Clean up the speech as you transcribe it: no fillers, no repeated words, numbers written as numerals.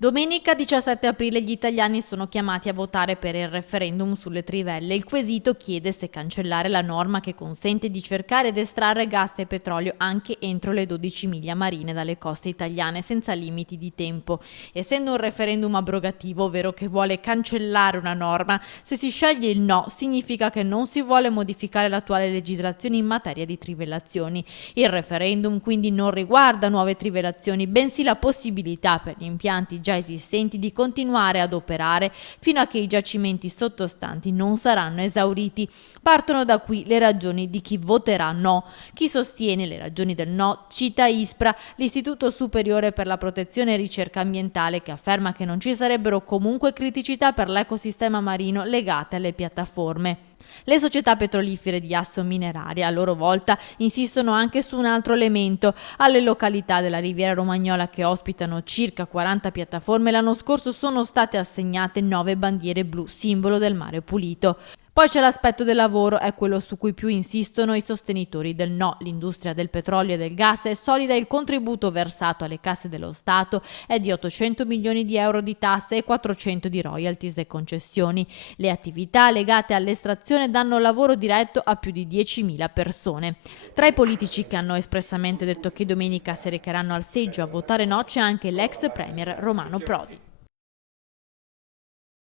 Domenica 17 aprile gli italiani sono chiamati a votare per il referendum sulle trivelle. Il quesito chiede se cancellare la norma che consente di cercare ed estrarre gas e petrolio anche entro le 12 miglia marine dalle coste italiane senza limiti di tempo. Essendo un referendum abrogativo, ovvero che vuole cancellare una norma, se si sceglie il no significa che non si vuole modificare l'attuale legislazione in materia di trivellazioni. Il referendum quindi non riguarda nuove trivellazioni, bensì la possibilità per gli impianti già esistenti di continuare ad operare fino a che i giacimenti sottostanti non saranno esauriti. Partono da qui le ragioni di chi voterà no. Chi sostiene le ragioni del no cita ISPRA, l'Istituto Superiore per la Protezione e Ricerca Ambientale, che afferma che non ci sarebbero comunque criticità per l'ecosistema marino legate alle piattaforme. Le società petrolifere di Assomineraria, a loro volta, insistono anche su un altro elemento. Alle località della Riviera Romagnola, che ospitano circa 40 piattaforme, l'anno scorso sono state assegnate 9 bandiere blu, simbolo del mare pulito. Poi c'è l'aspetto del lavoro, è quello su cui più insistono i sostenitori del no. L'industria del petrolio e del gas è solida, il contributo versato alle casse dello Stato è di 800 milioni di euro di tasse e 400 di royalties e concessioni. Le attività legate all'estrazione danno lavoro diretto a più di 10.000 persone. Tra i politici che hanno espressamente detto che domenica si recheranno al seggio a votare no c'è anche l'ex premier Romano Prodi.